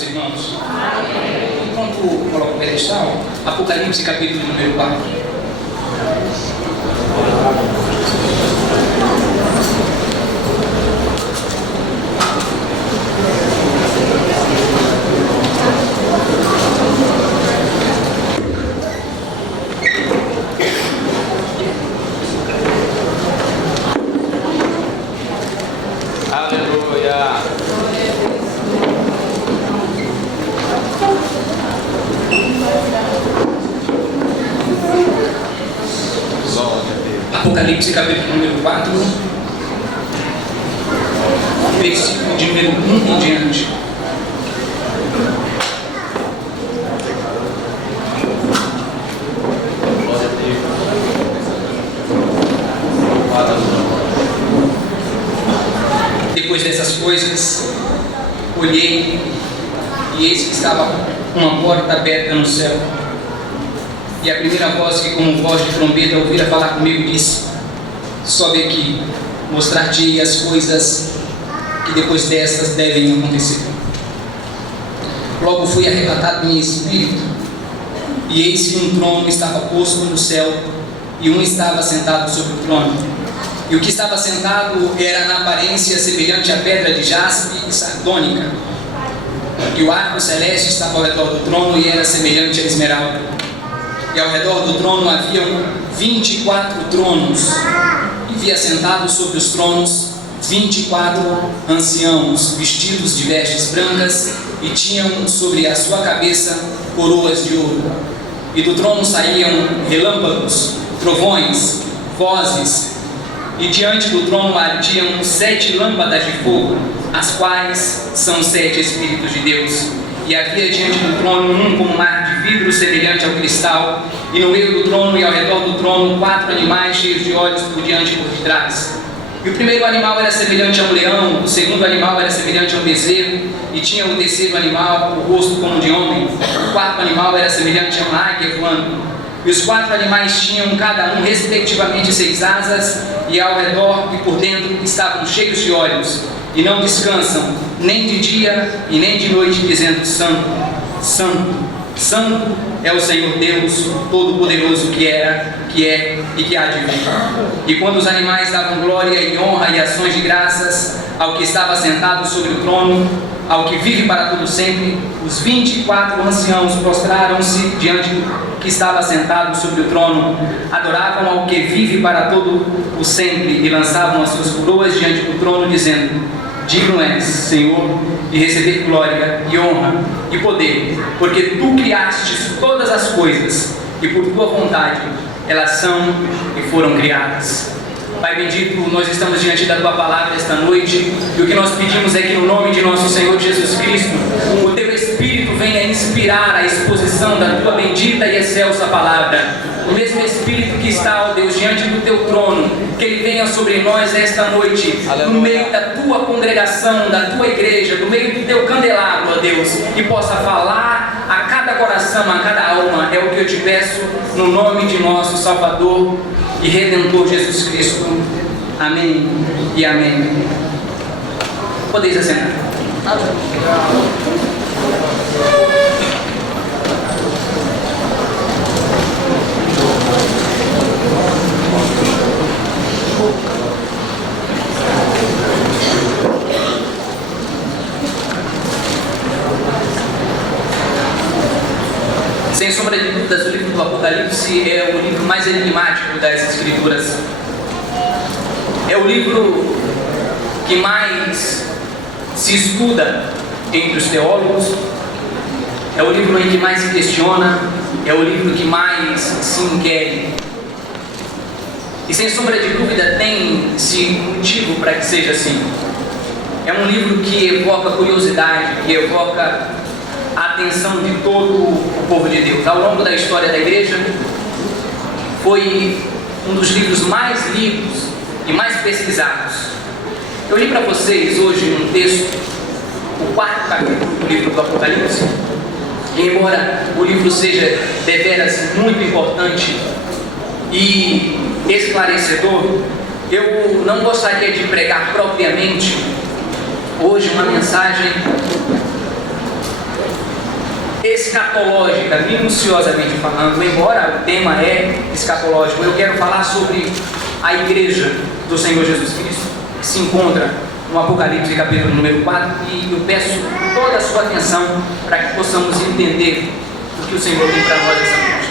meus irmãos? Enquanto coloco o pedestal, Apocalipse capítulo número 4. Apocalipse capítulo número 4, versículo de número 1 em diante. Depois dessas coisas, olhei e eis que estava uma porta aberta no céu. E a primeira voz que como voz de trombeta ouvira falar comigo disse: sobe aqui, mostrar-te as coisas que depois destas devem acontecer. Logo fui arrebatado em espírito, e eis que um trono estava posto no céu, e um estava sentado sobre o trono. E o que estava sentado era na aparência semelhante à pedra de jaspe e sardônica. E o arco celeste estava ao redor do trono e era semelhante à esmeralda. E ao redor do trono haviam 24 tronos, e via sentados sobre os tronos 24 anciãos, vestidos de vestes brancas, e tinham sobre a sua cabeça coroas de ouro. E do trono saíam relâmpagos, trovões, vozes, e diante do trono ardiam 7 lâmpadas de fogo, as quais são 7 Espíritos de Deus. E havia diante do trono um como mar de vidro semelhante ao cristal, e no meio do trono e ao redor do trono 4 animais cheios de olhos por diante e por detrás. E o primeiro animal era semelhante a um leão, o segundo animal era semelhante a um bezerro, e tinha o terceiro animal o rosto como de homem, o quarto animal era semelhante a uma águia voando. E os 4 animais tinham cada um respectivamente 6 asas, e ao redor e por dentro estavam cheios de olhos, e não descansam, nem de dia e nem de noite, dizendo: Santo, Santo, Santo é o Senhor Deus Todo-Poderoso, que era, que é e que há de vir. E quando os animais davam glória e honra e ações de graças ao que estava sentado sobre o trono, ao que vive para todo sempre, os 24 anciãos prostraram-se diante do que estava sentado sobre o trono, adoravam ao que vive para todo o sempre, e lançavam as suas coroas diante do trono, dizendo: digno és, Senhor, de receber glória e honra e poder, porque tu criastes todas as coisas, e por tua vontade elas são e foram criadas. Pai bendito, nós estamos diante da tua palavra esta noite, e o que nós pedimos é que no nome de nosso Senhor Jesus Cristo, o teu Espírito venha inspirar a exposição da tua bendita e excelsa palavra. O mesmo Espírito que está, ó Deus, diante do teu trono, que ele venha sobre nós esta noite, no meio da tua congregação, da tua igreja, no meio do teu candelabro, ó Deus, e possa falar a cada coração, a cada alma. É o que eu te peço, no nome de nosso Salvador e Redentor Jesus Cristo. Amém e amém. Podeis assentar. Sem sombra de dúvidas, o livro do Apocalipse é o livro mais enigmático das Escrituras. É o livro que mais se estuda entre os teólogos, é o livro em que mais se questiona, é o livro que mais se inquere. E sem sombra de dúvida tem-se motivo para que seja assim. É um livro que evoca curiosidade, que evoca a atenção de todo o povo de Deus. Ao longo da história da igreja, foi um dos livros mais lidos e mais pesquisados. Eu li para vocês hoje um texto, o 4º capítulo do livro do Apocalipse. E embora o livro seja deveras muito importante e esclarecedor, eu não gostaria de pregar propriamente hoje uma mensagem escatológica, minuciosamente falando, embora o tema é escatológico, eu quero falar sobre a igreja do Senhor Jesus Cristo, que se encontra no Apocalipse capítulo número 4, e eu peço toda a sua atenção para que possamos entender o que o Senhor tem para nós essa noite.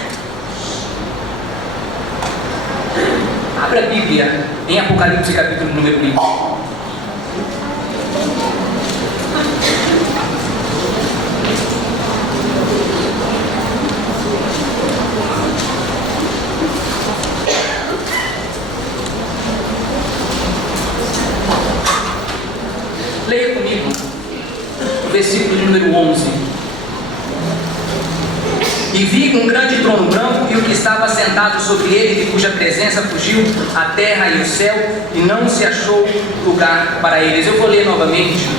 Abra a Bíblia em Apocalipse capítulo número 20. Leia comigo o versículo número 11. E vi um grande trono branco e o que estava sentado sobre ele, de cuja presença fugiu a terra e o céu, e não se achou lugar para eles. Eu vou ler novamente.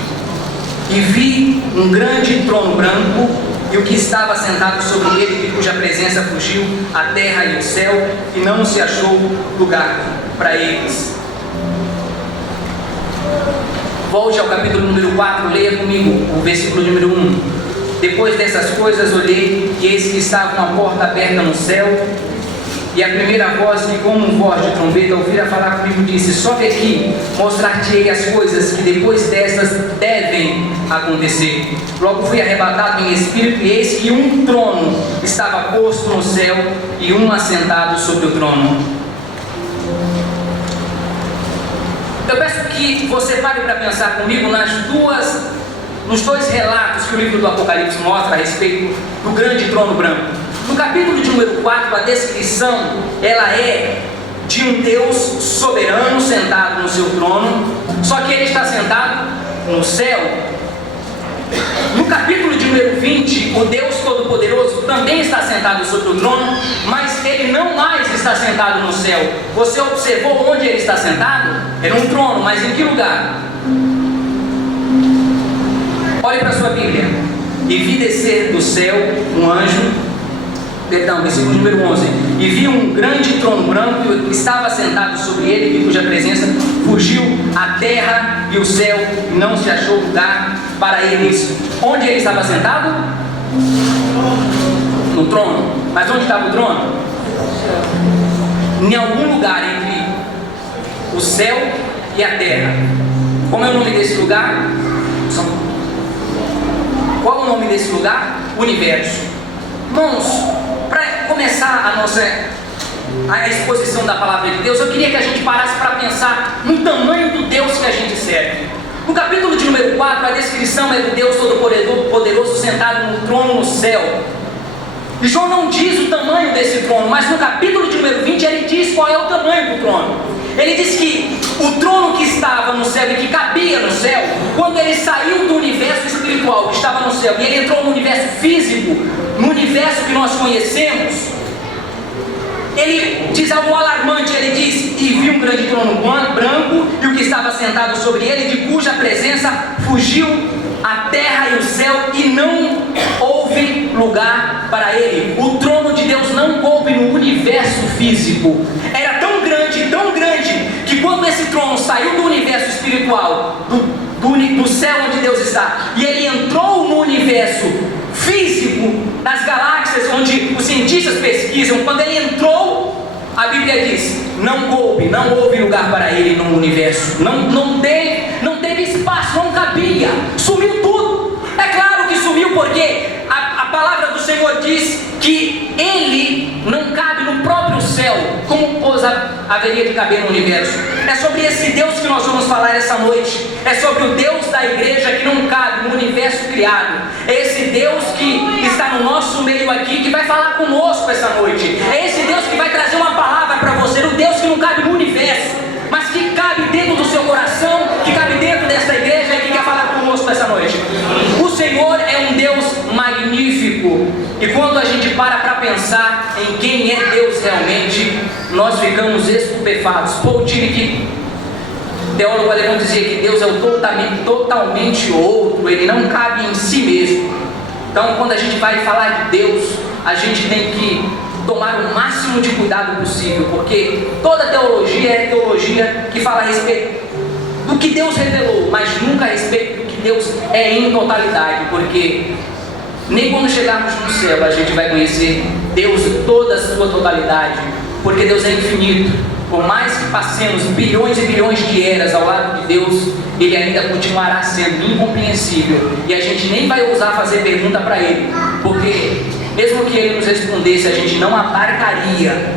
E vi um grande trono branco e o que estava sentado sobre ele, de cuja presença fugiu a terra e o céu, e não se achou lugar para eles. Volte ao capítulo número 4, leia comigo o versículo número 1. Depois dessas coisas olhei, e eis que estava uma porta aberta no céu, e a primeira voz que como voz de trombeta ouvira falar comigo disse: sobe aqui, mostrar-te-ei as coisas que depois destas devem acontecer. Logo fui arrebatado em espírito, e eis que um trono estava posto no céu, e um assentado sobre o trono. Eu peço que você pare para pensar comigo nos dois relatos que o livro do Apocalipse mostra a respeito do grande trono branco. No capítulo de número 4, a descrição ela é de um Deus soberano sentado no seu trono, só que ele está sentado no céu. No capítulo de número 20, o Deus Todo-Poderoso também está sentado sobre o trono, mas ele não mais está sentado no céu. Você observou onde ele está sentado? É num trono, mas em que lugar? Olhe para a sua Bíblia. E vi descer do céu um anjo, versículo número 11. E vi um grande trono branco e estava sentado sobre ele, de cuja presença fugiu a terra e o céu, e não se achou lugar para eles. Onde ele estava sentado? No trono. Mas onde estava o trono? Em algum lugar entre o céu e a terra. Como é o nome desse lugar? Qual é o nome desse lugar? Universo. Irmãos, para começar a exposição da palavra de Deus, eu queria que a gente parasse para pensar no tamanho do Deus que a gente serve. No capítulo de número 4, a descrição é do Deus Todo-Poderoso sentado no trono no céu. E João não diz o tamanho desse trono, mas no capítulo de número 20 ele diz qual é o tamanho do trono. Ele diz que o trono que estava no céu e que cabia no céu, quando ele saiu do universo espiritual que estava no céu e ele entrou no universo físico, no universo que nós conhecemos, ele diz algo alarmante. Ele diz: e vi um grande trono branco e o que estava sentado sobre ele, de cuja presença fugiu a terra e o céu, e não houve lugar para ele. O trono de Deus não coube no universo físico. Era tão grande, que quando esse trono saiu do universo espiritual, do céu onde Deus está, e ele entrou no universo físico das galáxias, onde os cientistas pesquisam, quando ele entrou, a Bíblia diz: não houve lugar para ele no universo. Não teve espaço, não cabia, sumiu tudo. É claro que sumiu, porque a palavra do Senhor diz que ele não cabe no próprio céu. Como haveria de caber no universo? É sobre esse Deus que nós vamos falar essa noite. É sobre o Deus da igreja que não cabe no universo criado. É esse Deus que está no nosso meio aqui, que vai falar conosco essa noite. É esse Deus que vai trazer uma palavra para você. O Deus que não cabe no universo, mas que cabe dentro do seu coração, que cabe dentro dessa igreja e que quer falar conosco essa noite. O Senhor é um Deus magnífico, e quando a gente para pensar em quem é Deus realmente, nós ficamos estupefatos. Paul Tillich, teólogo alemão, dizia que Deus é o totalmente outro, ele não cabe em si mesmo. Então, quando a gente vai falar de Deus, a gente tem que tomar o máximo de cuidado possível, porque toda teologia é teologia que fala a respeito do que Deus revelou, mas nunca a respeito do que Deus é em totalidade, porque Nem quando chegarmos no céu a gente vai conhecer Deus em toda a sua totalidade, porque Deus é infinito. Por mais que passemos bilhões e bilhões de eras ao lado de Deus, Ele ainda continuará sendo incompreensível, e a gente nem vai ousar fazer pergunta para Ele, porque mesmo que Ele nos respondesse, a gente não abarcaria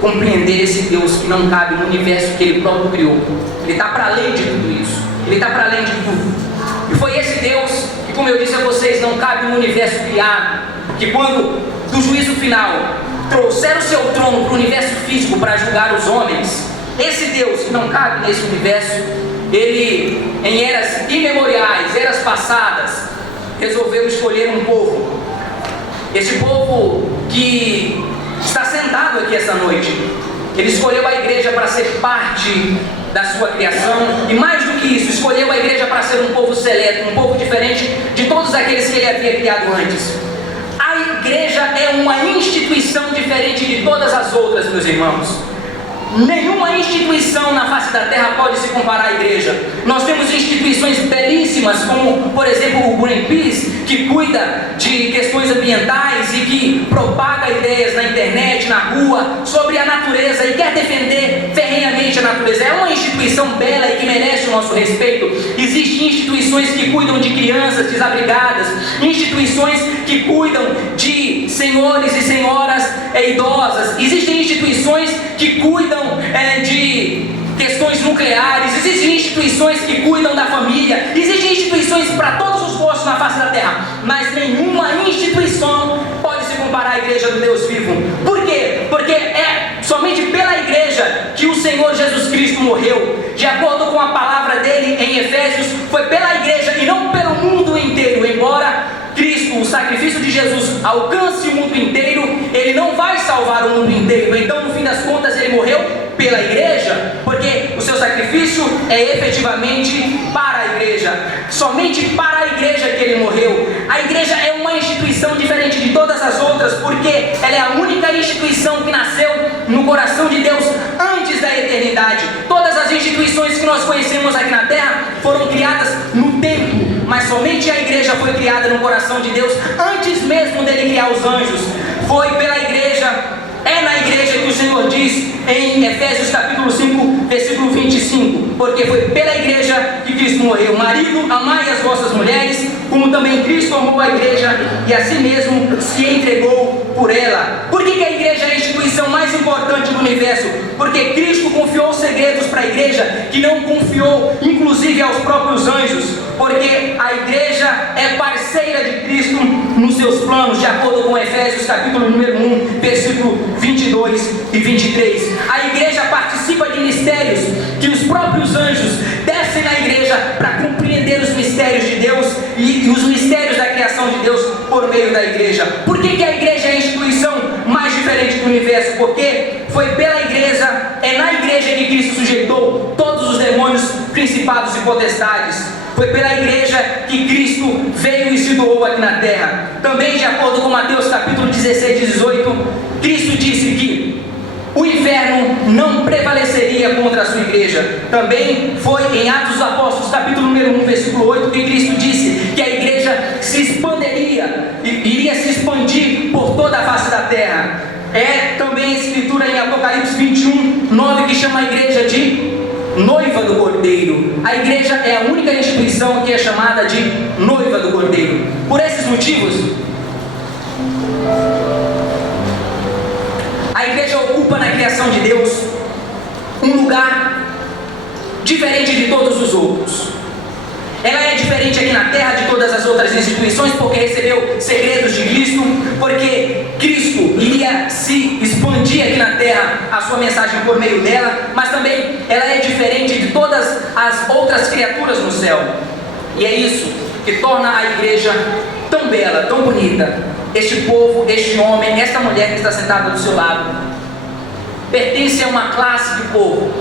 compreender esse Deus que não cabe no universo que Ele próprio criou. Ele está para além de tudo isso, Ele está para além de tudo. E foi esse Deus que, como eu disse a vocês, não cabe no universo criado, que quando do juízo final trouxeram o seu trono para o universo físico para julgar os homens, esse Deus que não cabe nesse universo, Ele, em eras imemoriais, eras passadas, resolveu escolher um povo. Esse povo que está sentado aqui essa noite, Ele escolheu a igreja para ser parte da sua criação, e mais do que isso, escolheu a igreja para ser um povo seleto, um povo diferente de todos aqueles que Ele havia criado antes. A igreja é uma instituição diferente de todas as outras, meus irmãos. Nenhuma instituição na face da terra pode se comparar à igreja. Nós temos instituições belíssimas, como por exemplo o Greenpeace, que cuida de questões ambientais e que propaga ideias na internet, na rua, sobre a natureza e quer defender ferrenhamente a natureza. É uma instituição bela e que merece o nosso respeito. Existem instituições que cuidam de crianças desabrigadas, instituições que cuidam de senhores e senhoras idosas, existem instituições que cuidam de questões nucleares, existem instituições que cuidam da família, existem instituições para todos os postos na face da terra, mas nenhuma instituição pode se comparar à igreja do Deus vivo. Por quê? Porque é somente pela igreja que o Senhor Jesus Cristo morreu. De acordo com a palavra dele em Efésios, foi pela igreja e não pelo mundo inteiro. Embora Cristo, o sacrifício de Jesus, alcance o mundo inteiro, Ele não vai salvar o mundo inteiro. Então, no fim das contas, Ele morreu pela igreja, porque o seu sacrifício é efetivamente para a igreja. Somente para a igreja que Ele morreu. A igreja é uma instituição diferente de todas as outras, porque ela é a única instituição que nasceu no coração de Deus antes da eternidade. Todas as instituições que nós conhecemos aqui na terra foram criadas no tempo, mas somente a igreja foi criada no coração de Deus antes mesmo dele criar os anjos. Foi pela igreja, é na igreja que o Senhor diz em Efésios capítulo 5, versículo 25, porque foi pela igreja que Cristo morreu. Marido, amai as vossas mulheres, como também Cristo amou a igreja e a si mesmo se entregou por ela. Por que a igreja é a instituição mais importante do universo? Porque Cristo confiou segredos para a igreja que não confiou inclusive aos próprios anjos, porque a igreja é parceira de Cristo nos seus planos, de acordo com Efésios capítulo número 1, versículo 22 e 23. A igreja participa de mistérios que os próprios anjos descem na igreja para compreender os mistérios de Deus e os mistérios da criação de Deus por meio da igreja. Por que a igreja é a instituição mais diferente do universo? Porque foi pela igreja, é na igreja que Cristo sujeitou todos os demônios, principados e potestades. Foi pela igreja que Cristo veio e se doou aqui na terra. Também, de acordo com Mateus capítulo 16 e 18, Cristo disse que o inferno não prevaleceria contra a sua igreja. Também foi em Atos dos Apóstolos capítulo número 1, versículo 8, que Cristo disse que a igreja se expandiria, iria se expandir por toda a face da terra. É também a escritura em Apocalipse 21, 9, que chama a igreja de noiva do Cordeiro. A igreja é a única instituição que é chamada de noiva do Cordeiro. Por esses motivos, a igreja ocupa na criação de Deus um lugar diferente de todos os outros. Ela é diferente aqui na terra de todas as outras instituições, porque recebeu segredos de Cristo, porque Cristo iria se expandir aqui na terra a sua mensagem por meio dela, mas também ela é diferente de todas as outras criaturas no céu. E é isso que torna a igreja tão bela, tão bonita. Este povo, este homem, esta mulher que está sentada do seu lado, pertence a uma classe de povo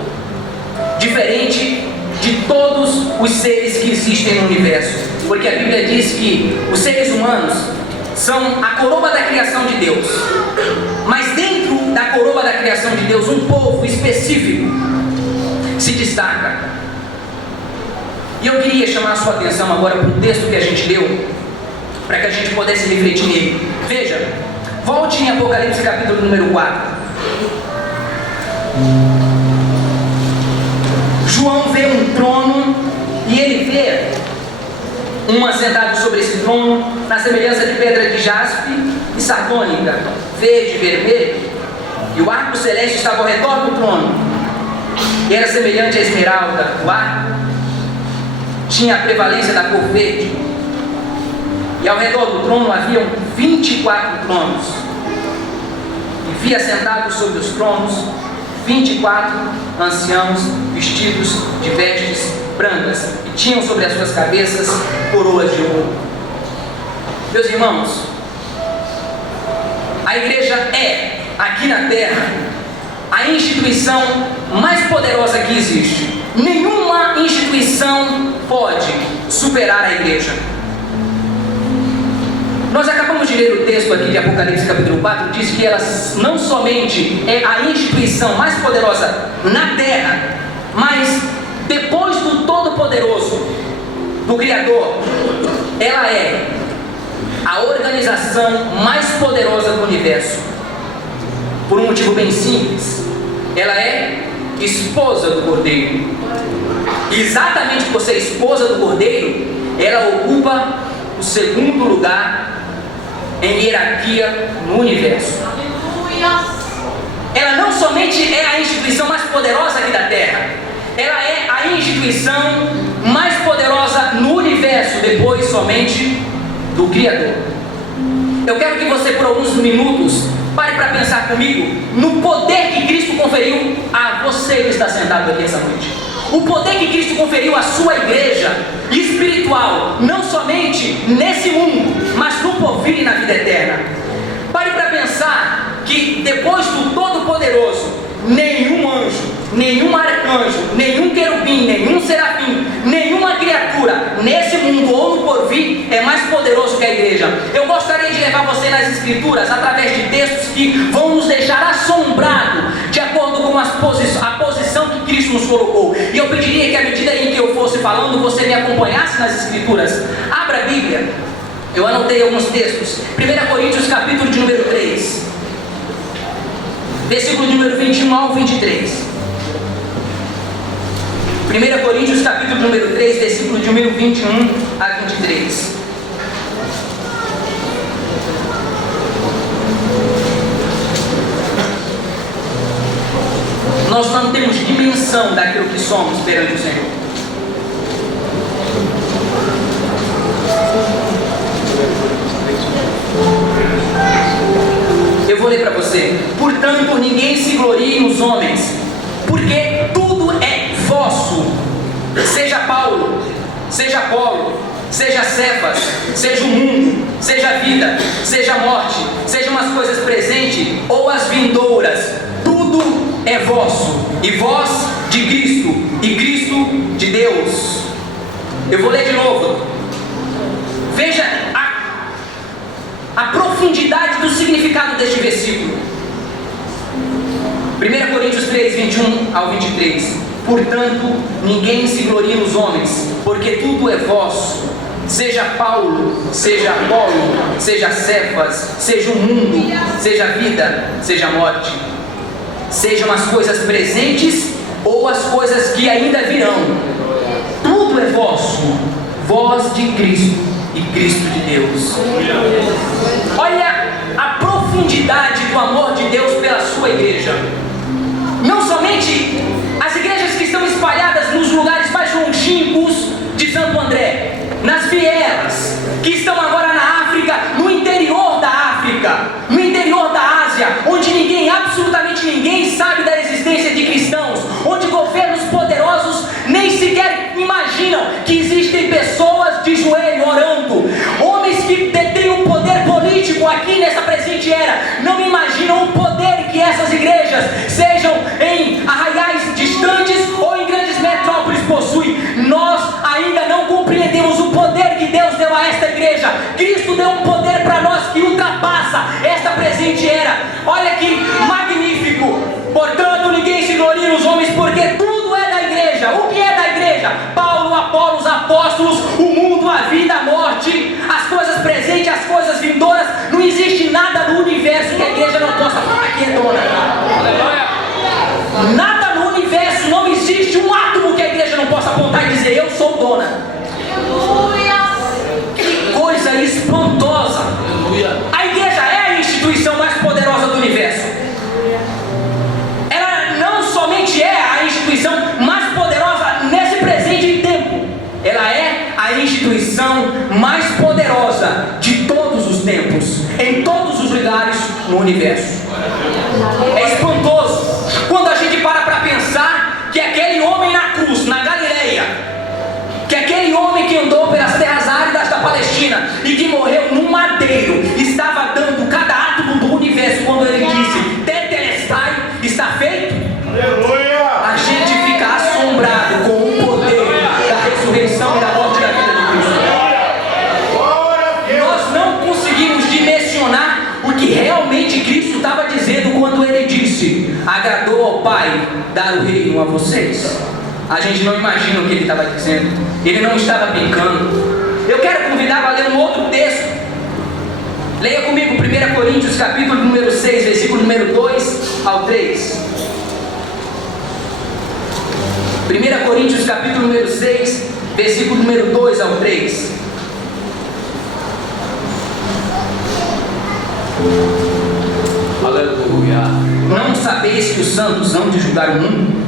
diferente de todos os seres que existem no universo, porque a Bíblia diz que os seres humanos são a coroa da criação de Deus, mas dentro da coroa da criação de Deus, um povo específico se destaca. E eu queria chamar a sua atenção agora para o texto que a gente leu, para que a gente pudesse refletir nele. Veja, volte em Apocalipse capítulo número 4. João vê um trono e ele vê um assentado sobre esse trono, na semelhança de pedra de jaspe e sardônica, verde e vermelho, e o arco celeste estava ao redor do trono, e era semelhante à esmeralda. O arco tinha a prevalência da cor verde, e ao redor do trono haviam 24 tronos, e vi assentados sobre os tronos 24 anciãos vestidos de vestes brancas, e tinham sobre as suas cabeças coroas de ouro. Meus irmãos, a igreja é, aqui na terra, a instituição mais poderosa que existe. Nenhuma instituição pode superar a igreja. Nós acabamos de ler o texto aqui de Apocalipse capítulo 4, diz que ela não somente é a instituição mais poderosa na terra, mas depois do Todo-Poderoso, do Criador, ela é a organização mais poderosa do universo. Por um motivo bem simples: ela é esposa do Cordeiro. E exatamente por ser esposa do Cordeiro, ela ocupa o segundo lugar em hierarquia no universo. Ela não somente é a instituição mais poderosa aqui da terra, ela é a instituição mais poderosa no universo, depois somente do Criador. Eu quero que você, por alguns minutos, pare para pensar comigo no poder que Cristo conferiu a você que está sentado aqui essa noite. O poder que Cristo conferiu à sua igreja espiritual, não somente nesse mundo, mas no porvir e na vida eterna. Pare para pensar que depois do Todo-Poderoso, nenhum anjo, nenhum arcanjo, nenhum querubim, nenhum serafim, nenhuma criatura nesse mundo ou no porvir é mais poderoso que a igreja. Eu gostaria de levar você nas escrituras através de textos que vão nos deixar assombrados de acordo com a posição que Cristo nos colocou. E eu pediria que à medida em que eu fosse falando, você me acompanhasse nas escrituras. Abra a Bíblia. Eu anotei alguns textos. 1 Coríntios capítulo de número 3, versículo de número 21 ao 23. 1 Coríntios capítulo número 3, versículo de número 21 a 23. Nós não temos dimensão daquilo que somos perante o Senhor. Eu vou ler para você. Portanto, ninguém se glorie nos homens, porque tudo é vosso. Seja Paulo, seja Apolo, seja Cefas, seja o mundo, seja a vida, seja a morte, sejam as coisas presentes ou as vindouras, tudo é vosso, e vós de Cristo, e Cristo de Deus. Eu vou ler de novo. Veja a profundidade do significado deste versículo. 1 Coríntios 3, 21 ao 23. Portanto, ninguém se glorie nos homens, porque tudo é vosso. Seja Paulo, seja Apolo, seja Cefas, seja o mundo, seja a vida, seja a morte, sejam as coisas presentes ou as coisas que ainda virão, tudo é vosso, vós de Cristo e Cristo de Deus. Olha a profundidade do amor de Deus pela sua igreja. Não somente as igrejas que estão espalhadas nos lugares mais longínquos de Santo André, nas vielas, que estão agora na África, no interior da África, no interior da Ásia, onde ninguém, absolutamente ninguém, sabe da existência de cristãos, onde governos poderosos nem sequer imaginam que existem pessoas de joelho orando, homens que detêm o poder político aqui nessa presente era, não imaginam o poder que essas igrejas, sejam em arraiais distantes ou em grandes metrópoles, possuem. Nós ainda não compreendemos o poder que Deus deu a esta igreja. Cristo deu um poder para nós que ultrapassa esta presente era. Olha que magnífico. Portanto, ninguém se glorie nos homens, porque tudo é da igreja. O que é da igreja? Paulo, Apolo, os apóstolos, o mundo, a vida, a morte, as coisas presentes quem é dona. Nada no universo, não existe um átomo que a igreja não possa apontar e dizer: eu sou dona. Que coisa espantosa. A igreja é a instituição mais poderosa do universo. Ela não somente é a instituição mais poderosa nesse presente em tempo, ela é a instituição mais poderosa de todos os tempos, em todos os lugares no universo. É espantoso quando a gente para pensar que aquele homem na cruz, na Galileia, que aquele homem que andou pelas terras áridas da Palestina e que morreu num madeiro, estava dando cada átomo do universo quando ele disse: Tetelestai, está feito. Aleluia! A gente fica assombrado com o poder da ressurreição e da morte da vida de Cristo. Nós não conseguimos dimensionar o que realmente Cristo estava dizendo quando ele disse: agradou ao Pai dar o reino a vocês. A gente não imagina o que ele estava dizendo. Ele não estava brincando. Eu quero convidar a ler um outro texto. Leia comigo 1 Coríntios capítulo número 6, versículo número 2 ao 3. 1 Coríntios capítulo número 6, versículo número 2 ao 3. Aleluia. Não sabeis que os santos hão de julgar o mundo?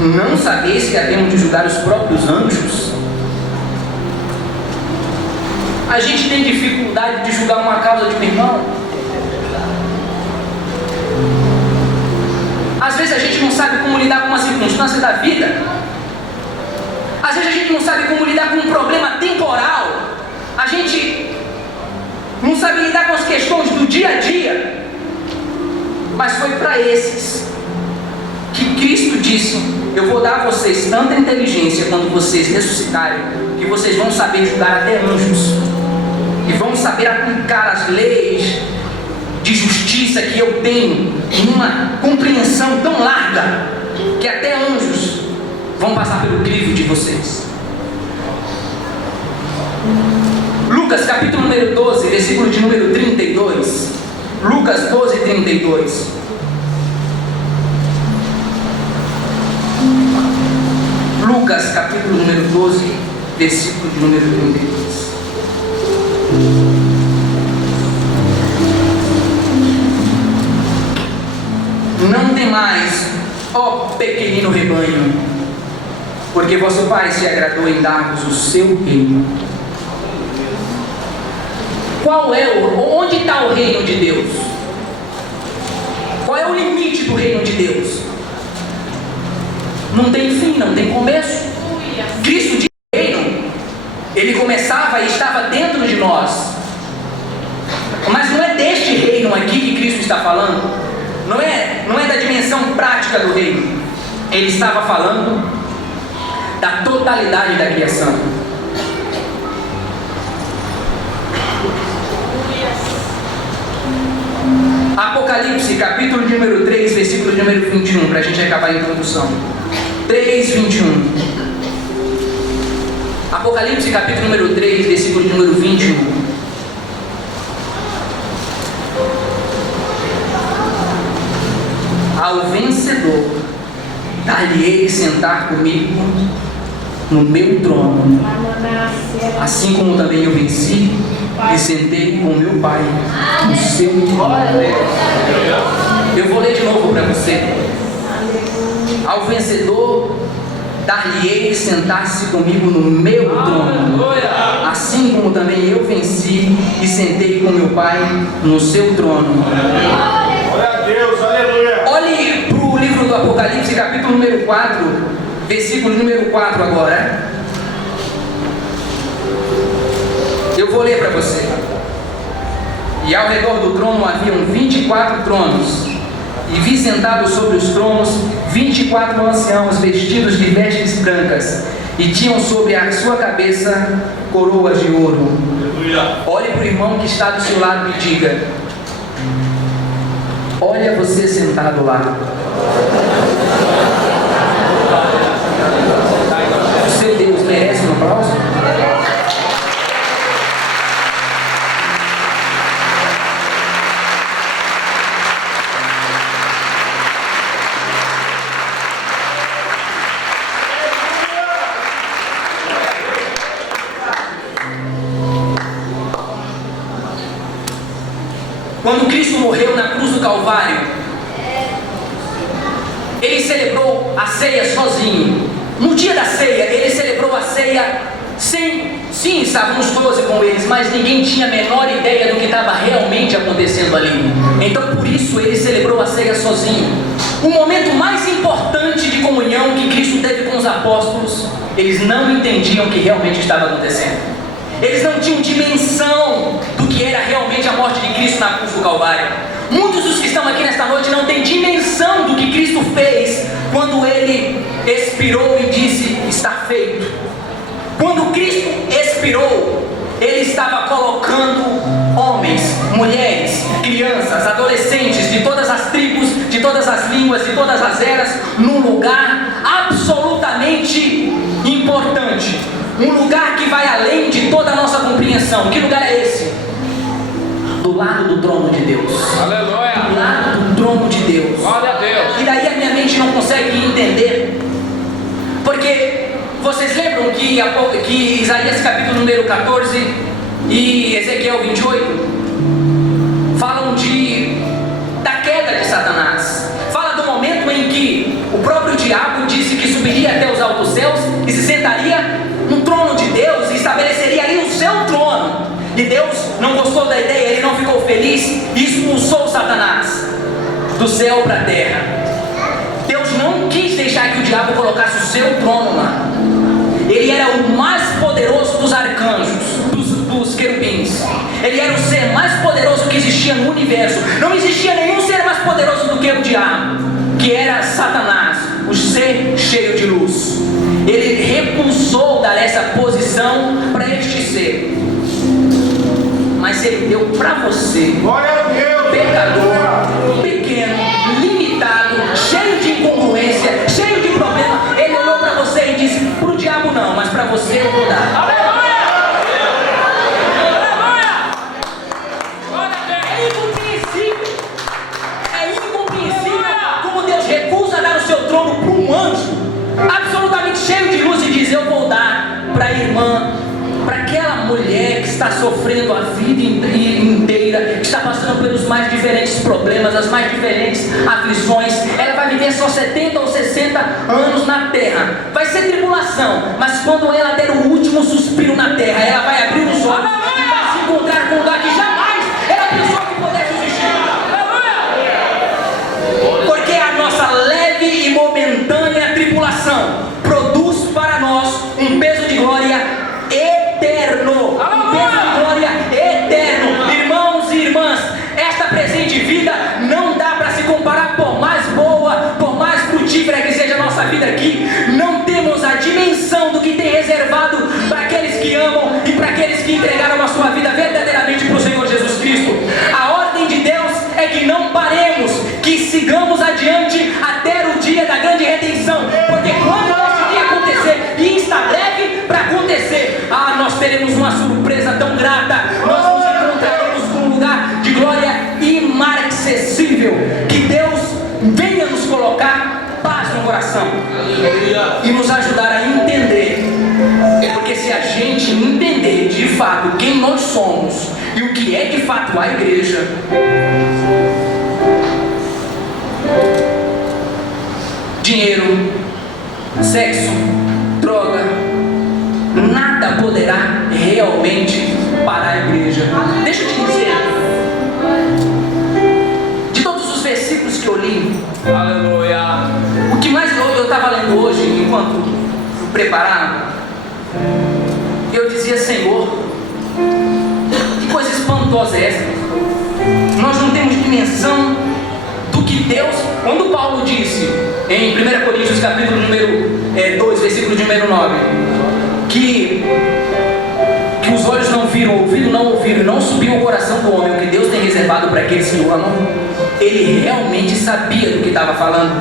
Não sabeis que havemos de julgar os próprios anjos? A gente tem dificuldade de julgar uma causa de um irmão. Às vezes a gente não sabe como lidar com uma circunstância da vida. Às vezes a gente não sabe como lidar com um problema temporal. A gente não sabe lidar com as questões do dia a dia. Mas foi para esses que Cristo disse: eu vou dar a vocês tanta inteligência quando vocês ressuscitarem, que vocês vão saber julgar até anjos, e vão saber aplicar as leis de justiça que eu tenho em uma compreensão tão larga, que até anjos vão passar pelo crivo de vocês. Lucas capítulo número 12, versículo de número 32. Lucas 12, 32. Lucas capítulo número 12, versículo de número 32. Não temais, ó pequenino rebanho, porque vosso Pai se agradou em dar-vos o seu reino. Onde está o reino de Deus? Qual é o limite do reino de Deus? Não tem fim, não tem começo. Cristo disse que o reino, ele começava e estava dentro de nós. Mas não é deste reino aqui que Cristo está falando. Não é da dimensão prática do reino. Ele estava falando da totalidade da criação. Apocalipse, capítulo número 3, versículo número 21, para a gente acabar a introdução. 3, 21. Apocalipse, capítulo número 3, versículo número 21. Ao vencedor, dar-lhe-ei sentar comigo no meu trono, assim como também eu venci e sentei com meu Pai no seu trono. Eu vou ler de novo para você. Ao vencedor, dar-lhe-ei sentar-se comigo no meu trono, assim como também eu venci e sentei com meu Pai no seu trono. Glória a Deus, aleluia. Olhe para o livro do Apocalipse, capítulo número 4, versículo número 4 agora. Eu vou ler para você. E ao redor do trono haviam 24 tronos, e vi sentados sobre os tronos 24 anciãos vestidos de vestes brancas, e tinham sobre a sua cabeça coroas de ouro. Olhe para o irmão que está do seu lado e diga: olha você sentado lá. O seu Deus merece um aplauso? quando Cristo morreu na cruz do Calvário, ele celebrou a ceia sozinho. No dia da ceia, ele celebrou a ceia sim, estavam os 12 com eles, mas ninguém tinha a menor ideia do que estava realmente acontecendo ali. Então por isso ele celebrou a ceia sozinho. O momento mais importante de comunhão que Cristo teve com os apóstolos, eles não entendiam o que realmente estava acontecendo. Eles não tinham dimensão do que era realmente a morte de Cristo na cruz do Calvário. Muitos dos que estão aqui nesta noite não têm dimensão do que Cristo fez quando ele expirou e disse: está feito. Quando Cristo expirou, ele estava colocando homens, mulheres, crianças, adolescentes de todas as tribos, de todas as línguas, de todas as eras, num lugar absolutamente importante, um lugar que vai além de toda a nossa compreensão. Que lugar é esse? Do lado do trono de Deus. Aleluia. Do lado do trono de Deus. Glória a Deus. E daí a minha mente não consegue entender, porque vocês lembram que Isaías capítulo número 14 e Ezequiel 28 falam da queda de Satanás. Fala do momento em que o próprio diabo disse que subiria até os altos céus e se sentaria no trono de Deus e estabeleceria ali o seu trono. E Deus não gostou da ideia, ele não ficou feliz e expulsou Satanás do céu para a terra. Deus não quis deixar que o diabo colocasse o seu trono lá. Ele era o mais poderoso dos arcanjos, dos querubins. Ele era o ser mais poderoso que existia no universo. Não existia nenhum ser mais poderoso do que o diabo, que era Satanás, o ser cheio de luz. Ele repulsou dar essa posição para este ser. Mas ele deu para você, Glória a Deus. pecador, pequeno, limitado, cheio de incongruência, cheio de problema. Ele olhou para você e disse: para o diabo não, mas para você eu vou dar. É incompreensível como Deus recusa dar o seu trono para um anjo absolutamente cheio de luz e diz: eu vou dar para a irmã, para aquela mulher que está sofrendo a vida inteira, que está passando pelos mais diferentes problemas, as mais diferentes aflições. Ela vai viver só 70 ou 60 anos na terra. Vai ser tribulação, mas quando ela der o último suspiro na terra, ela vai abrir os olhos e vai se encontrar com um lugar que jamais ela pensou que pudesse existir. Porque a nossa leve e momentânea tribulação produz para nós um peso de glória eterno. Um peso de glória eterno. Irmãos e irmãs, esta presente vida não dá para se comparar, por mais boa, por mais frutífera que seja a nossa vida aqui. Não temos a dimensão do que tem reservado para aqueles que amam e para aqueles que entregaram a sua vida verdadeiramente para o Senhor Jesus Cristo. A ordem de Deus é que não paremos, que sigamos adiante até o dia da grande redenção, porque quando esse dia acontecer, e está breve para acontecer, nós teremos uma surpresa tão grata. Nós nos encontraremos num lugar de glória inacessível. Que Deus venha nos colocar paz no coração e nos ajudar a entender, porque se a gente entender de fato quem nós somos e o que é de fato a igreja, dinheiro, sexo, droga, nada poderá realmente parar a igreja. Deixa eu te dizer, de todos os versículos que eu li, Aleluia. o que mais eu estava lendo hoje, enquanto eu preparava, eu dizia: Senhor, que coisa espantosa é essa? Nós não temos dimensão do que Deus, quando Paulo disse em 1 Coríntios capítulo número 2, versículo de número 9, que os olhos não viram, o ouvido não ouviram, e não subiu ao coração do homem o que Deus tem reservado para aqueles que o amam. Ele realmente sabia do que estava falando,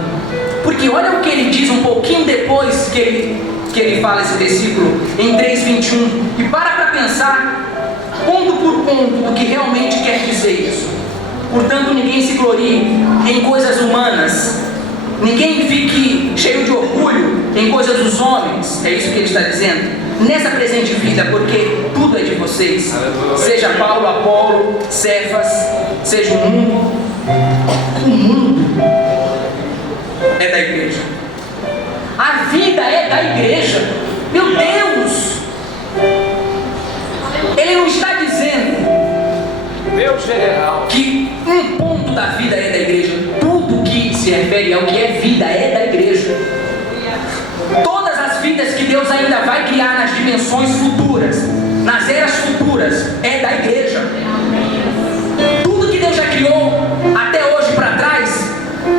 porque olha o que ele diz um pouquinho depois que ele fala esse versículo em 3:21, e para pensar ponto por ponto o que realmente quer dizer isso. Portanto, ninguém se glorie em coisas humanas, ninguém fique cheio de orgulho em coisas dos homens. É isso que ele está dizendo. nessa presente vida, porque tudo é de vocês. Seja Paulo, Apolo, Cefas, seja o mundo é da igreja. A vida é da igreja. Meu Deus! Ele não está dizendo, Meu general, que um ponto da vida é da igreja. Tudo que se refere ao que é vida é da igreja. Todas as vidas que Deus ainda vai criar nas dimensões futuras, nas eras futuras, é da igreja. Tudo que Deus já criou até hoje para trás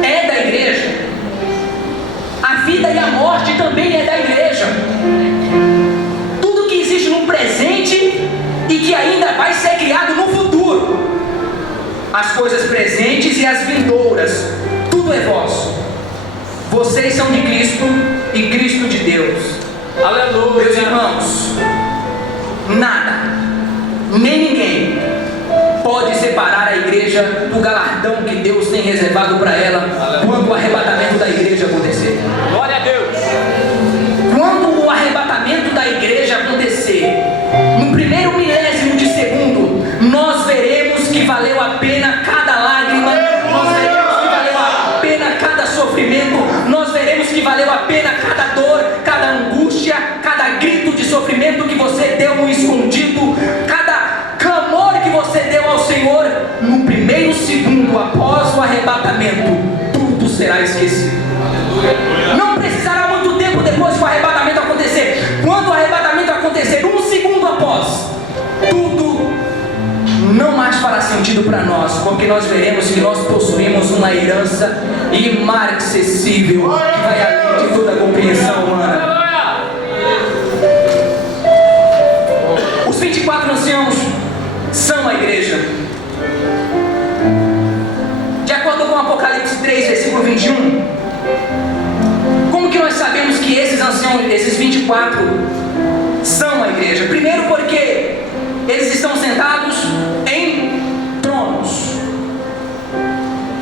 é da igreja. A vida e a morte também é da igreja. Tudo que existe no presente e que ainda vai ser criado no futuro, as coisas presentes e as vindouras, tudo é vosso. Vocês são de Cristo e Cristo de Deus. aleluia. Meus irmãos, nada, nem ninguém pode separar a igreja do galardão que Deus tem reservado para ela quando o arrebatamento da igreja acontecer. Glória a Deus. Quando o arrebatamento da igreja acontecer, no primeiro milésimo de segundo, nós veremos que valeu a pena cada lágrima, nós veremos que valeu a pena cada sofrimento, nós veremos que valeu a pena cada dor, cada angústia, cada grito de sofrimento que você deu no escondido, cada clamor que você deu ao Senhor. No primeiro segundo após o arrebatamento, tudo será esquecido. Não precisará muito tempo depois que o arrebatamento acontecer. Quando o arrebatamento acontecer, um segundo após, tudo não mais fará sentido para nós, porque nós veremos que nós possuímos uma herança inacessível que vai além de toda a compreensão humana. Aleluia. Os 24 anciãos são a igreja. De acordo com Apocalipse 3, versículo 21, como que nós sabemos que esses anciãos, esses 24, são a igreja? Primeiro porque eles estão sentados em tronos.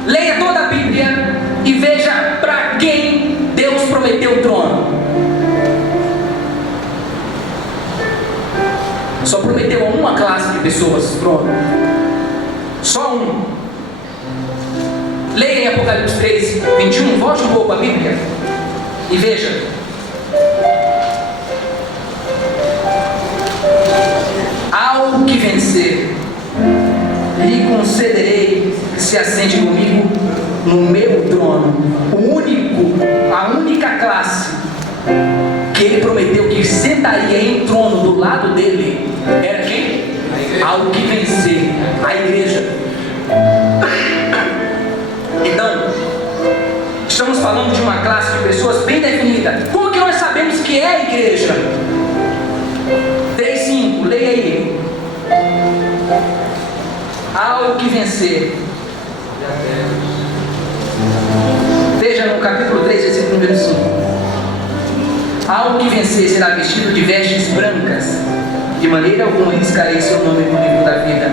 Leia toda a Bíblia e veja para quem Deus prometeu o trono. Só prometeu a uma classe de pessoas o trono. Só um. Leia em Apocalipse 3, 21, volte um pouco a Bíblia e veja. Ao que vencer, lhe concederei que se assente comigo no meu trono. A única classe que ele prometeu que sentaria em trono do lado dele era quem? Ao que vencer, a igreja. Então, estamos falando de uma classe de pessoas bem definida. Como que nós sabemos que é a igreja? 3:5, leia aí. Ao que vencer. Veja no capítulo 3, versículo número 5. Ao que vencer será vestido de vestes brancas, de maneira alguma riscarei seu nome no livro da vida.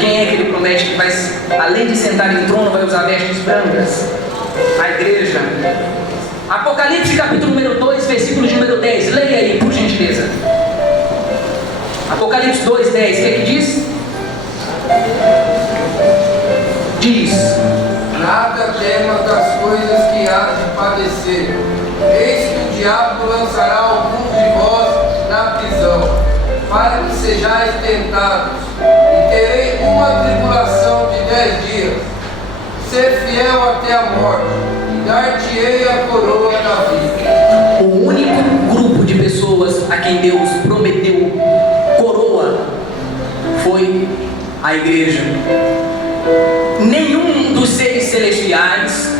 Quem é que ele promete que vai, além de sentar em trono, vai usar vestes brancas? A igreja. Apocalipse capítulo número 2, versículo de número 10. Leia aí, por gentileza. Apocalipse 2, 10. O que é que diz? Diz: Nada temas das coisas que há de padecer. Eis que o diabo lançará alguns de vós na prisão, para que sejais tentados, e terei uma tribulação de 10 dias. Ser fiel até a morte, e dar-te-ei a coroa da vida. O único grupo de pessoas a quem Deus prometeu coroa foi a igreja. Nenhum dos seres celestiais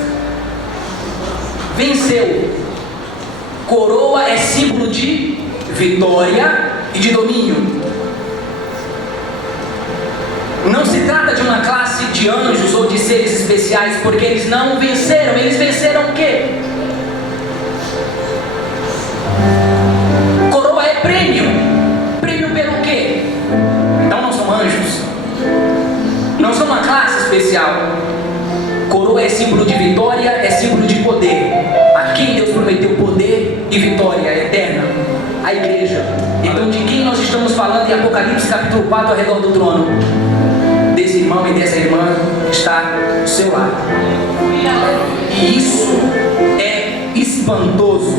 venceu. Coroa é símbolo de vitória e de domínio. Não se trata de uma classe de anjos ou de seres especiais, porque eles não venceram. Eles venceram o quê? Coroa é prêmio. Prêmio pelo quê? Então não são anjos. Não são uma classe especial. Coroa é símbolo de vitória, é símbolo de poder. A quem Deus prometeu poder e vitória eterna? A igreja. falando em Apocalipse capítulo 4 ao redor do trono desse irmão e dessa irmã que está do seu lado. E isso é espantoso.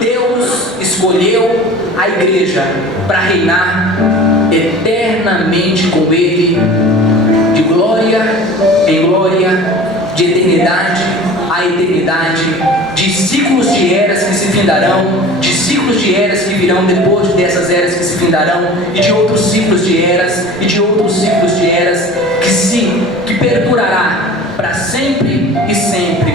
Deus escolheu a igreja para reinar eternamente com Ele, de glória em glória, de eternidade a eternidade, de ciclos de eras que se findarão, de ciclos de eras que virão depois dessas eras que se findarão, e de outros ciclos de eras, e de outros ciclos de eras que perdurará para sempre e sempre.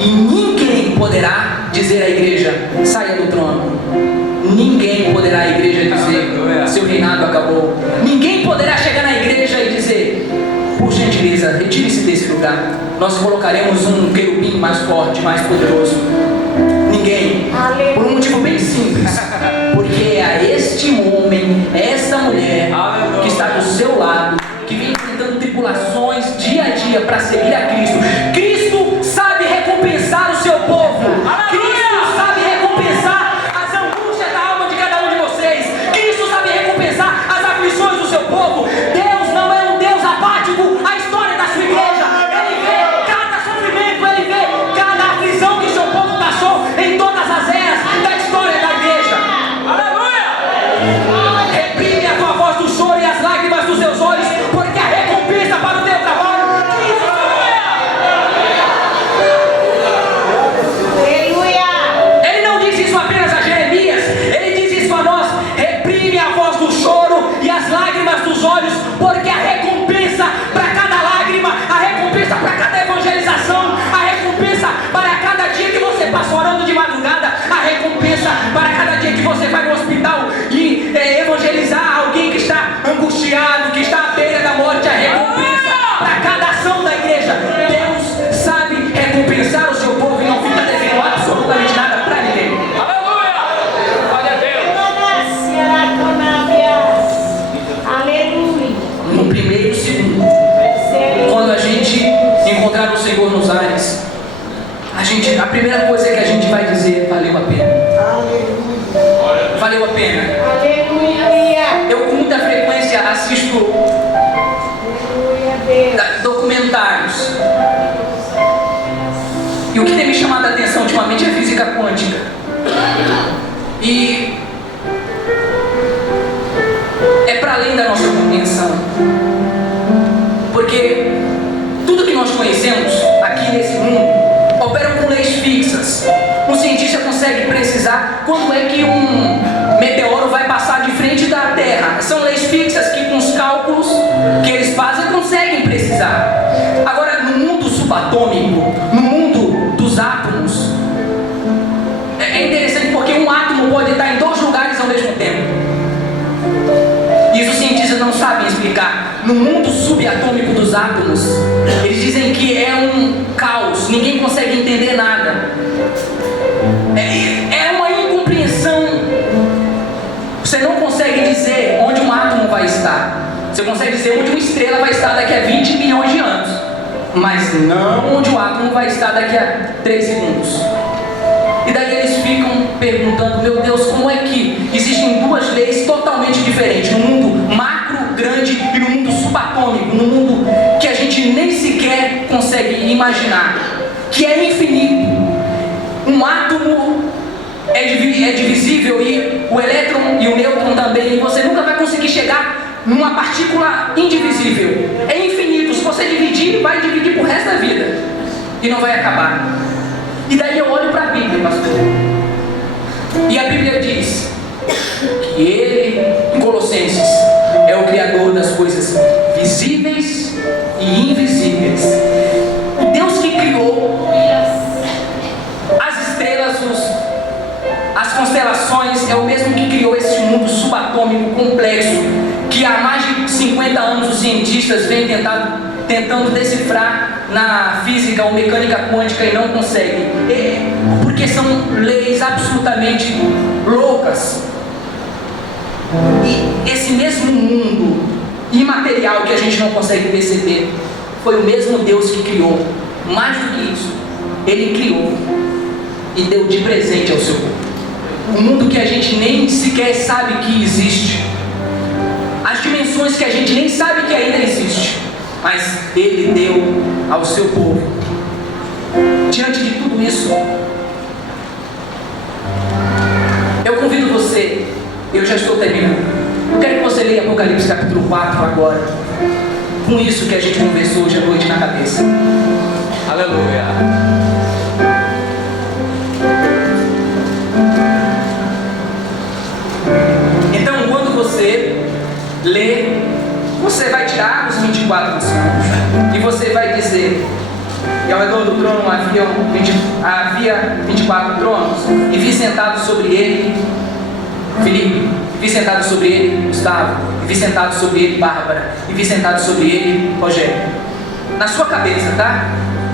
E ninguém poderá dizer à igreja: saia do trono. Ninguém poderá à igreja dizer: seu reinado acabou. Ninguém poderá chegar na igreja e dizer: por gentileza, retire-se desse lugar, nós colocaremos um querubim mais forte, mais poderoso. Ninguém. Por um motivo bem simples: porque é a este homem, esta mulher que está do seu lado, que vem enfrentando tribulações dia a dia para seguir a Cristo. Cristo sabe recompensar o seu povo. Cristo sabe recompensar as angústias da alma de cada um de vocês. Cristo sabe recompensar as aflições do seu povo. Deus não é um Deus apático à história da sua igreja. Ele vê cada sofrimento, ele vê cada aflição que o seu povo passou em todas as eras da história da igreja. Aleluia! Reprime a tua voz do choro e as lágrimas dos seus olhos, porque a recompensa para o teu trabalho. Ele não disse isso apenas a Jeremias, ele diz isso a nós: reprime a voz do choro e as lágrimas dos olhos, porque a recompensa para cada lágrima, a recompensa para cada evangelização, a recompensa para cada dia que você passa orando de madrugada, a recompensa para cada dia que você vai no hospital e evangelizar alguém que está angustiado, que está à beira da morte, a recompensa para cada ação da igreja. Deus sabe recompensar o seu povo e não fica devendo absolutamente nada para ninguém. Aleluia! Glória a Deus! Aleluia. No primeiro segundo, quando a gente encontrar o Senhor nos ares, a primeira coisa que a gente vai dizer: valeu a pena. Valeu a pena. Aleluia. Eu com muita frequência assisto documentários. E o que tem me chamado a atenção ultimamente é física quântica. E é para além da nossa compreensão. Porque tudo que nós conhecemos aqui nesse mundo operam com leis fixas. Um cientista consegue precisar quando é que um meteoro vai passar de frente da Terra. São leis fixas que, com os cálculos que eles fazem, conseguem precisar. Agora, no mundo subatômico, no mundo dos átomos, é interessante porque um átomo pode estar em dois lugares ao mesmo tempo. Isso os cientistas não sabem explicar. No mundo subatômico dos átomos, eles dizem que é um caos, ninguém consegue entender nada. É uma incompreensão. Você não consegue dizer onde um átomo vai estar. Você consegue dizer onde uma estrela vai estar daqui a 20 milhões de anos, mas não onde o átomo vai estar daqui a 3 segundos. E daí eles ficam perguntando: meu Deus, como é que existem duas leis totalmente diferentes, no mundo macro, grande, e no mundo subatômico, no mundo que a gente nem sequer consegue imaginar, que é infinito. Um átomo é divisível, e o elétron e o nêutron também, e você nunca vai conseguir chegar numa partícula indivisível. É infinito. Se você dividir, vai dividir pro resto da vida e não vai acabar. E daí eu olho para a Bíblia, pastor, e a Bíblia diz que Ele, em Colossenses, é o Criador das coisas visíveis e invisíveis. O Deus que criou as estrelas, as constelações, é o mesmo que criou esse mundo subatômico complexo, que há mais de 50 anos os cientistas vêm tentando decifrar na física ou mecânica quântica e não conseguem, porque são leis absolutamente loucas. E esse mesmo mundo imaterial que a gente não consegue perceber, foi o mesmo Deus que criou. Mais do que isso, Ele criou e deu de presente ao seu povo. Um mundo que a gente nem sequer sabe que existe. As dimensões que a gente nem sabe que ainda existe. Mas Ele deu ao seu povo. Diante de tudo isso, eu convido você, eu já estou terminando. Eu quero que você leia Apocalipse capítulo 4 agora. Com isso que a gente conversou hoje à noite na cabeça. Aleluia. Então, quando você lê, você vai tirar os 24 anciãos e você vai dizer: e ao redor do trono havia 24 tronos, e vi sentado sobre ele Filipe, e vi sentado sobre ele Gustavo, e vi sentado sobre ele Bárbara, e vi sentado sobre ele Rogério. Na sua cabeça, tá?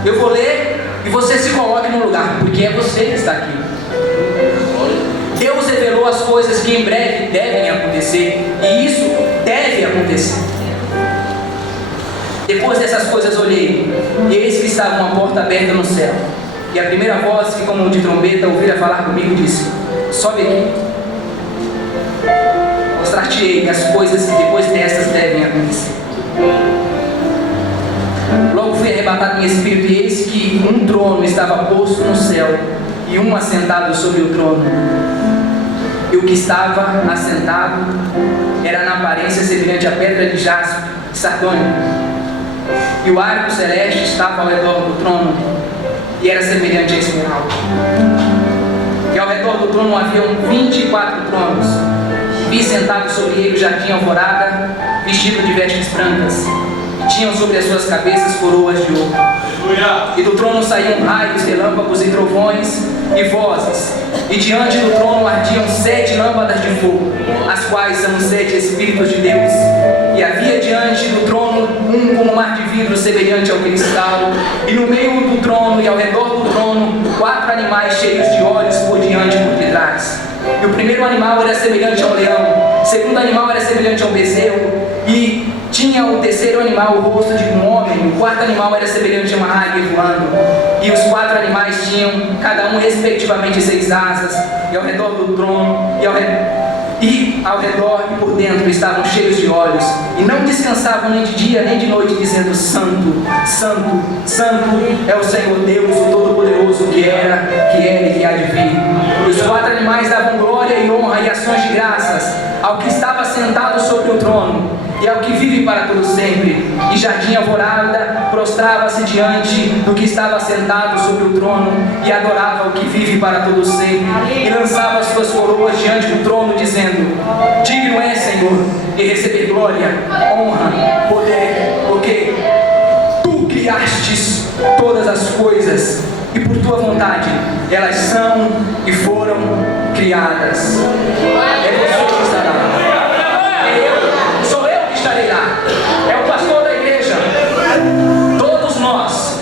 Eu vou ler e você se coloque no lugar, porque é você que está aqui. Deus revelou as coisas que em breve devem acontecer, e isso deve acontecer. Depois dessas coisas olhei, e eis que estava uma porta aberta no céu. E a primeira voz que como de trombeta ouvira falar comigo disse: sobe aqui, mostrar-te-ei as coisas que depois destas devem acontecer. Logo fui arrebatado em espírito, e eis que um trono estava posto no céu, e um assentado sobre o trono. E o que estava assentado era na aparência semelhante à pedra de jaspe, sardônico. E o arco celeste estava ao redor do trono, e era semelhante a esmeralda. E ao redor do trono haviam 24 tronos. Vi sentado sobre ele o jardim alvorada, vestido de vestes brancas. Tinham sobre as suas cabeças coroas de ouro. E do trono saíam raios, relâmpagos e trovões e vozes. E diante do trono ardiam 7 lâmpadas de fogo, as quais são os 7 Espíritos de Deus. E havia diante do trono um como mar de vidro semelhante ao cristal. E no meio do trono e ao redor do trono 4 animais cheios de olhos por diante e por detrás. E o primeiro animal era semelhante ao leão, o segundo animal era semelhante ao bezerro, e tinha o terceiro animal o rosto de um homem, o quarto animal era semelhante a uma águia voando. E os 4 animais tinham, cada um respectivamente 6 asas, e ao redor do trono, e ao redor e por dentro estavam cheios de olhos, e não descansavam nem de dia nem de noite, dizendo: Santo, Santo, Santo é o Senhor Deus, o Todo-Poderoso, que era, que é e que há de vir. E os 4 animais davam glória e honra e ações de graças ao que estava sentado sobre o trono, e ao que vive para todo sempre. E jardim alvorada prostrava-se diante do que estava sentado sobre o trono, e adorava o que vive para todo sempre, e lançava as suas coroas diante do trono, dizendo: digno é, Senhor, de receber glória, honra, poder, porque tu criastes todas as coisas, e por tua vontade elas são e foram criadas. É você que estará lá. Sou eu que estarei lá. É o pastor da igreja. Todos nós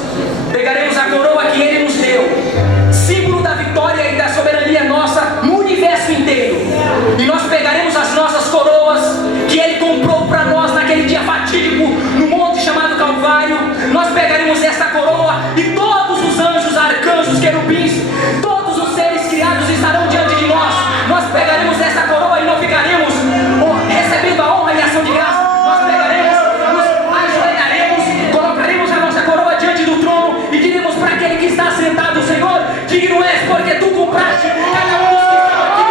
pegaremos a coroa que Ele nos deu, símbolo da vitória e da soberania nossa no universo inteiro. E nós pegaremos as nossas coroas que Ele comprou para nós naquele dia fatídico no monte chamado Calvário. Nós pegaremos essa coroa e todos os anjos, arcanjos, querubins, todos os seres criados estarão diante de nós. Nós pegaremos essa coroa e não ficaremos recebendo a honra e a ação de graça. Nós pegaremos, nos ajoelharemos, colocaremos a nossa coroa diante do trono e diremos para aquele que está sentado: Senhor, digno és, porque tu compraste cada um dos que estão aqui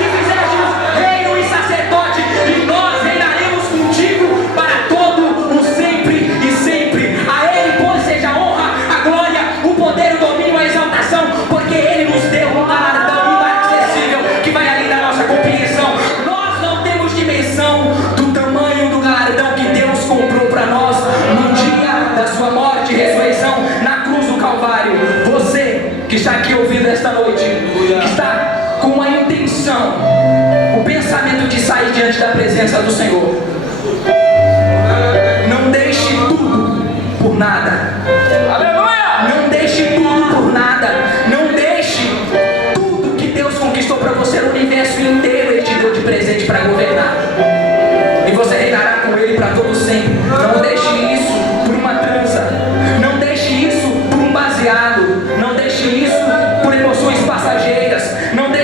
e fizeste reino e sacerdote, e nós reinaremos contigo para todo o sempre e sempre. A Ele, pois, seja a honra, a glória, o poder, o domínio, a exaltação, porque Ele nos deu um galardão inacessível que vai além da nossa compreensão. Nós não temos dimensão do tamanho do galardão que Deus comprou para nós no dia da sua morte e ressurreição na cruz do Calvário. Você que está aqui ouvindo esta noite, que está com a intenção, o pensamento de sair diante da presença do Senhor, não deixe tudo por nada. Aleluia! Não deixe tudo por nada. Não deixe tudo que Deus conquistou para você no universo inteiro. Ele te deu de presente para governar, e você reinará com Ele para todo sempre. Não deixe isso por uma trança. Não deixe isso por um baseado. Não deixe isso por emoções passageiras. Não deixe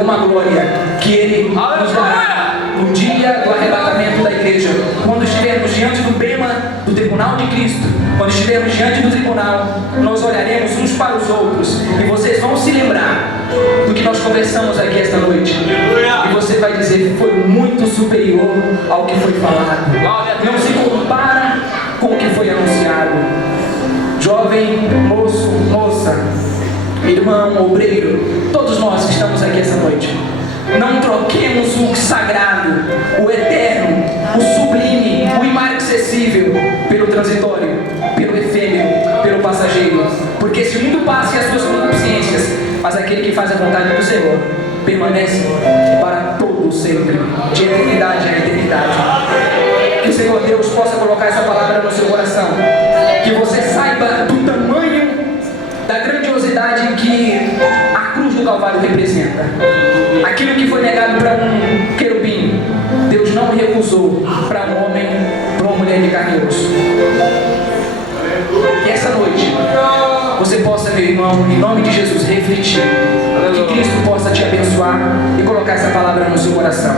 como a glória que Ele nos dará no dia do arrebatamento da igreja. Quando estivermos diante do bema do tribunal de Cristo, quando estivermos diante do tribunal, nós olharemos uns para os outros e vocês vão se lembrar do que nós conversamos aqui esta noite. E você vai dizer: foi muito superior ao que foi falado. Não se compara com o que foi anunciado. Jovem, moço, moça, irmão, obreiro, todos nós que estamos aqui esta noite, não troquemos o sagrado, o eterno, o sublime, o imarcessível pelo transitório, pelo efêmero, pelo passageiro. Porque esse mundo passa e as suas concupiscências, mas aquele que faz a vontade do Senhor permanece para todo sempre, de eternidade a eternidade. Que o Senhor Deus possa colocar essa palavra no seu coração, que você saiba do tamanho da grandiosidade que a cruz do Calvário representa. Aquilo que foi negado para um querubim, Deus não recusou para um homem, para uma mulher de carne e osso. Que essa noite você possa, meu irmão, em nome de Jesus, refletir, que Cristo possa te abençoar e colocar essa palavra no seu coração.